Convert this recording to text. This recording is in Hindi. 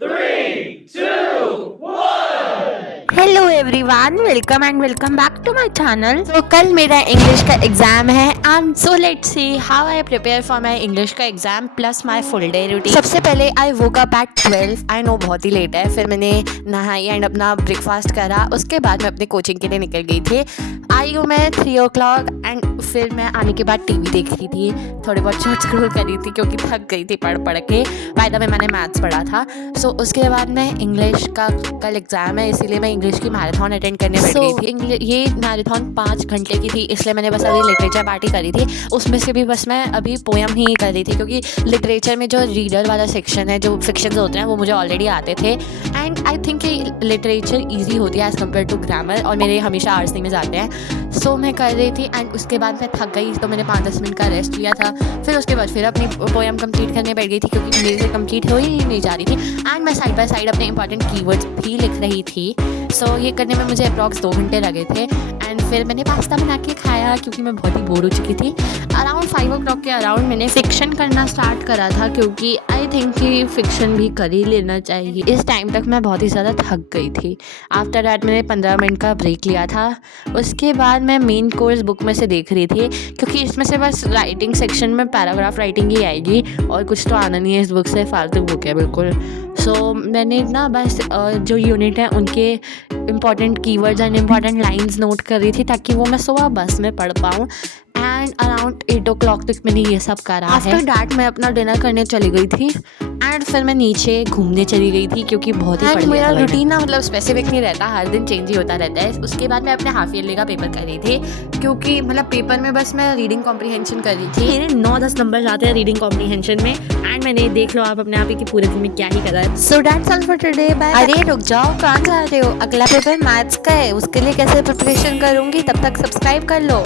3, 2, 1. Hello everyone, welcome back to my channel. तो कल मेरा इंग्लिश का एग्जाम है and so let's see how I prepare for my English का exam plus my full day routine. सबसे पहले I woke up at 12। I know बहुत ही लेट है। फिर मैंने नहाई एंड अपना ब्रेकफास्ट करा। उसके बाद मैं अपनी कोचिंग के लिए निकल गई थी। आई हूँ मैं 3 o'clock एंड फिर मैं आने के बाद टीवी देख रही थी, थोड़ी बहुत शॉर्ट स्क्रॉल करी थी क्योंकि थक गई थी पढ़ के। बाय द वे मैंने मैथ्स पढ़ा था। सो उसके बाद मैं इंग्लिश का कल एग्जाम है, इसीलिए मैं इंग्लिश की मैराथन अटेंड करने बैठ गई थी। ये मैराथन 5 घंटे की थी, इसलिए मैंने बस अभी लिटरेचर पार्टी करी थी। उसमें से भी बस मैं अभी पोयम ही कर रही थी क्योंकि लिटरेचर में जो रीडर वाला सेक्शन है, जो फिक्शन होते हैं, वो मुझे ऑलरेडी आते थे एंड आई थिंक कि लिटरेचर ईजी होती है एज़ कम्पेयर टू ग्रामर, और मेरे हमेशा आर्ट्स में जाते हैं। सो मैं कर रही थी एंड उसके बाद मैं थक गई तो मैंने 5-10 मिनट का रेस्ट लिया था। फिर उसके बाद फिर अपनी पोयम कंप्लीट करने बैठ गई थी क्योंकि मेरे से कंप्लीट हो ही नहीं जा रही थी एंड मैं साइड बाय साइड अपने इंपॉर्टेंट कीवर्ड्स भी लिख रही थी। सो ये करने में मुझे अप्रॉक्स 2 घंटे लगे थे एंड फिर मैंने पास्ता बना के खाया क्योंकि मैं बहुत ही बोर हो चुकी थी। अराउंड 5 o'clock के अराउंड मैंने फिक्शन करना स्टार्ट करा था क्योंकि आई थिंक कि फिक्शन भी कर ही लेना चाहिए। इस टाइम तक मैं बहुत ही ज़्यादा थक गई थी। आफ्टर दैट मैंने 15 मिनट का ब्रेक लिया था। उसके बाद मैं मेन कोर्स बुक में से देख रही थी क्योंकि इसमें से बस राइटिंग सेक्शन में पैराग्राफ राइटिंग ही आएगी और कुछ तो आना नहीं है इस बुक से, फालतू बुक है बिल्कुल। सो मैंने ना बस जो यूनिट है उनके important keywords and important lines note कर रही थी ताकि वो मैं सुबह बस में पढ़ पाऊँ। एंड अराउंड 8 o'clock तक मैंने ये सब करा है। आफ्टर डैट मैं अपना डिनर करने चली गई थी एंड फिर मैं नीचे घूमने चली गई थी क्योंकि बहुत ही पढ़ मेरा रूटीन ना मतलब स्पेसिफिक नहीं रहता, हर दिन चेंज ही होता रहता है। उसके बाद मैं अपने हाफ ईयरली का पेपर कर रही थी क्योंकि मतलब पेपर में बस मैं रीडिंग कॉम्प्रीहेंशन कर रही थी। मेरे 9-10 नंबर आते हैं रीडिंग कॉम्प्रीहेंशन में एंड मैंने देख लो आप अपने आप ही कि पूरे दिन में क्या ही करा है। So that's all for today, bye. अरे रुक जाओ, कहाँ जा रहे हो? अगला पेपर मैथ्स का है, उसके लिए कैसे प्रिपरेशन करूँगी, तब तक सब्सक्राइब कर लो।